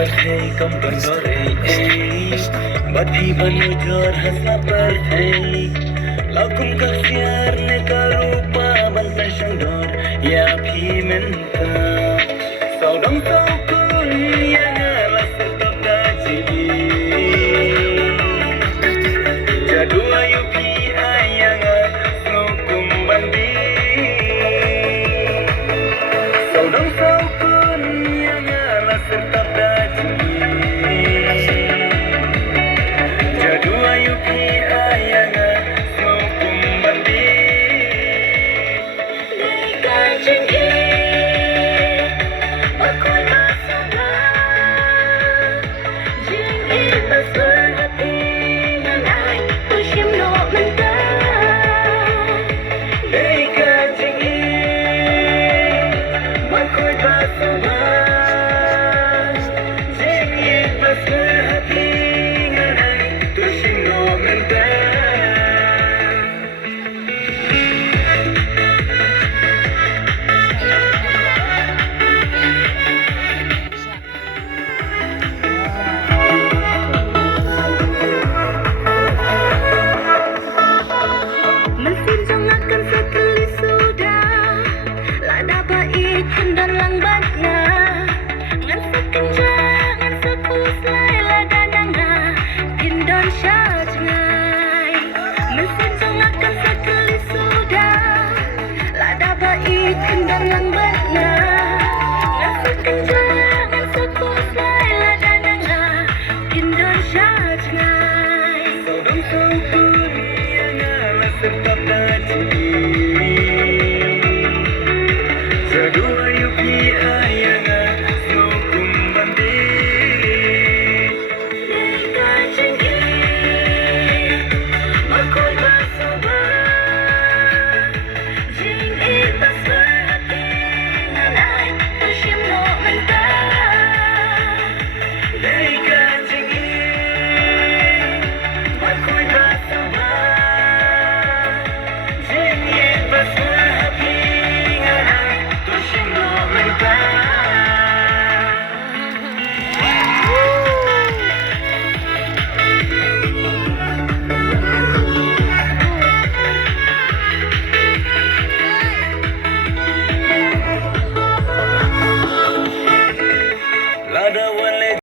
Berhei kam bersorei badi banu jor hasla berhei lakum kaksiar ne karupa banta shandor ya phi menta saudam saukun ya ngala setap daji jadu ayu phi ayanga snokum bandi saudam saukun ya ngala setap